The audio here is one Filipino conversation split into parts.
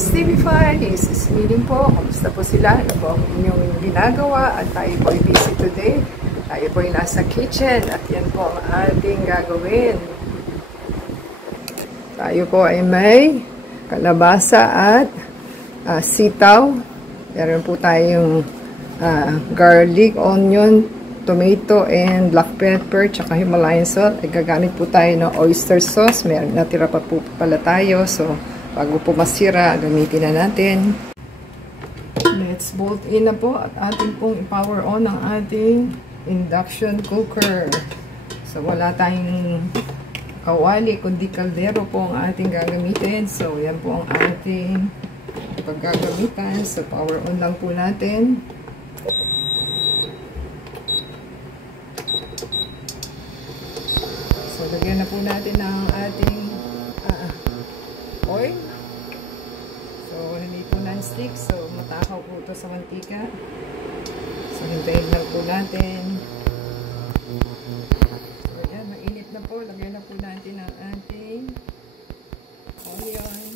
Miss TV5, is meeting po. Kamusta po sila? Ano po ang inyong ginagawa? At tayo po ay busy today. Tayo po ay nasa kitchen at yan po ang ating gagawin. Tayo po ay may kalabasa at sitaw. Meron po tayong garlic, onion, tomato, and black pepper, tsaka Himalayan salt. Ay gagamit po tayo ng oyster sauce. Meron natira pa po pala tayo. So, bago po masira, gamitin na natin. Let's bolt in na po at ating pong i-power on ang ating induction cooker. So, wala tayong kawali, kundi kaldero po ang ating gagamitin. So, yan po ang ating paggagamitan. So, power on lang po natin. So, lagyan na po natin ang ating oil. So, hindi po non-stick. So, matakaw po ito sa mantika. So, hintayin lang po natin. So, yan. Mainit na po. Lagyan na po natin ang ating onion.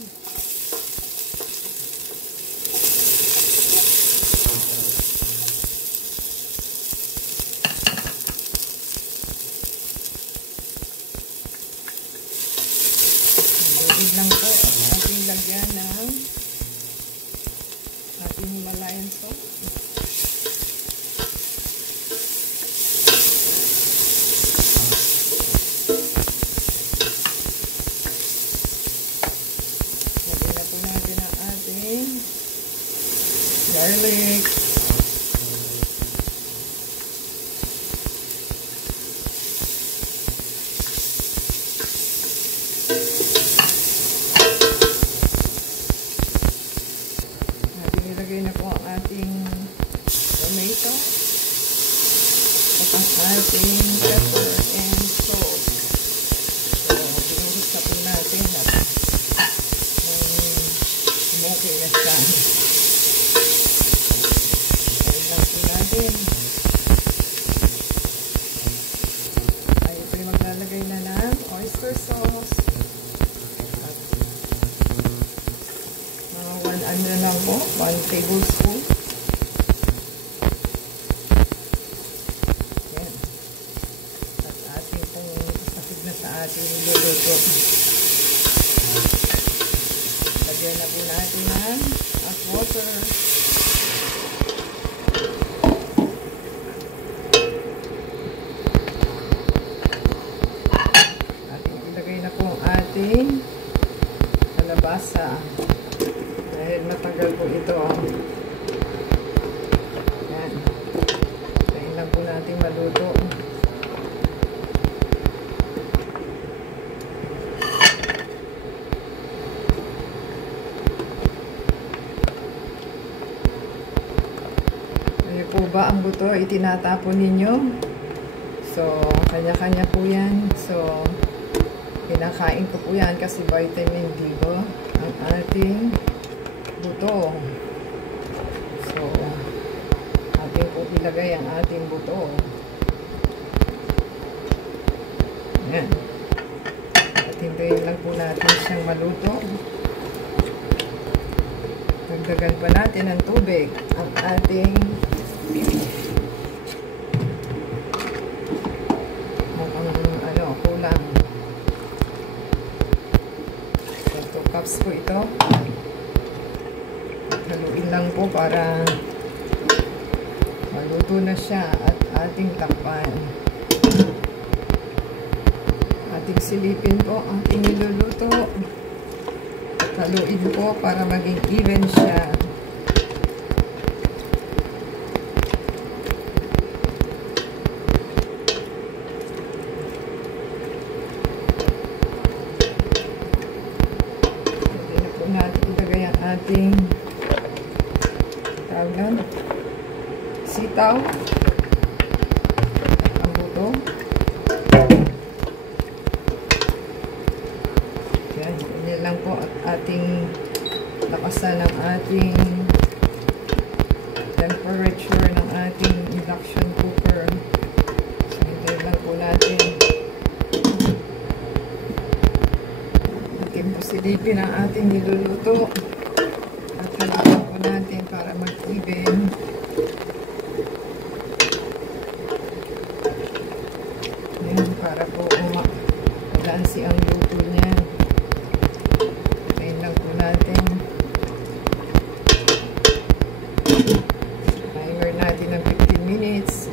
Lang po at ating lagyan ng ating Himalayan salt. Lagyan na po natin ang ating garlic. Ilagay na po ang ating tomato at ang ating pepper and salt. So, binuhos na po natin at smoky na siya. Ayan lang po natin. Tayo po yung maglalagay na ng oyster sauce. Ano na lang po, 1 tablespoon. Yan. At ating pong isakid na sa ating niluluto. Lagyan na po natin ng hot water. Ating ilagay na po ang ating kalabasa. Dahil matagal po ito. Yan. Tayin lang po natin maluto. Ano po ba ang buto? Itinatapon ninyo. So, kanya-kanya po yan. So, kinakain ko po yan kasi vitamin D po ang ating buto. So, ating po ilagay ang ating buto. Ayan. At hintayin lang po natin siyang maluto. Dagdagan pa natin ng tubig ang ating kulang. So, 2 cups po ito. Haluin lang po para maluto na siya at ating takpan. Ating silipin po ang ating niluluto at haluin po para maging even siya. Hindi na po natin ilagay ang ating sitaw at ang buto. Yan, yan lang po at ating lakasan ng ating temperature ng ating induction cooker. So, hintayin lang po natin. Ating silipin ang ating niluluto. Haluin po natin para mag-even. Ayan, para po umalansi ang luto niya. Ayan lang po natin. Timer natin ng 15 minutes.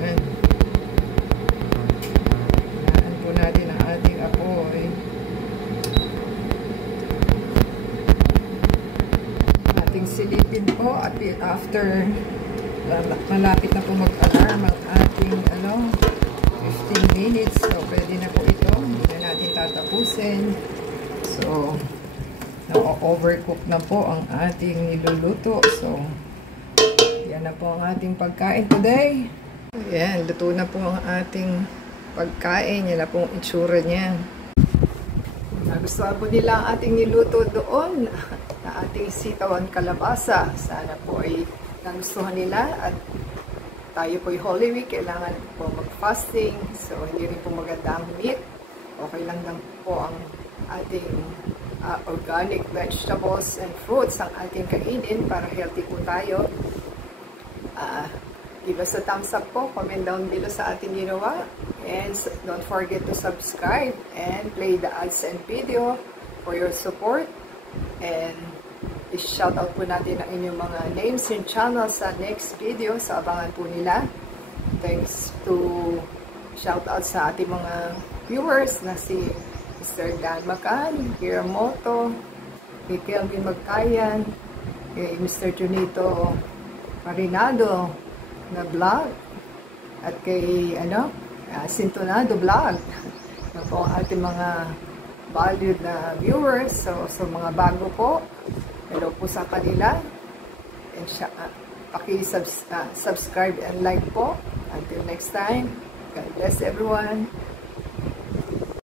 Ayan. Ayan po natin ang ating apoy. Ating silipin po at after malapit na po mag-alarm ang ating 15 minutes. So, pwede na po ito. Hindi na natin tatapusin. So, na-overcook na po ang ating niluluto. So, yan na po ang ating pagkain today. Ayan, luto na po ang ating pagkain. Yan na po ang itsura niya. Nagustuhan po nila ang ating niluto doon na ating sitawan kalabasa. Sana po ay nagustuhan nila at tayo po ay Holy Week, kailangan po mag-fasting, so hindi rin po maganda ang meat. Okay lang po ang ating organic vegetables and fruits ang ating kainin para healthy po tayo. Give us a thumbs up po, comment down below sa ating ginawa, and don't forget to subscribe and play the ads and video for your support. And i-shoutout po natin ang inyong mga names and channels sa next video. So, abangan po nila. Thanks to shoutout sa ating mga viewers na si Mr. Dan Macan, Hiramoto, kay Kelvin Magkayan, kay Mr. Junito Marinado na vlog, at kay Sintonado vlog. Na po ang ating mga valued na viewers. So mga bago po, hello po sa kanila, and paki-subscribe and like po. Until next time, God bless everyone.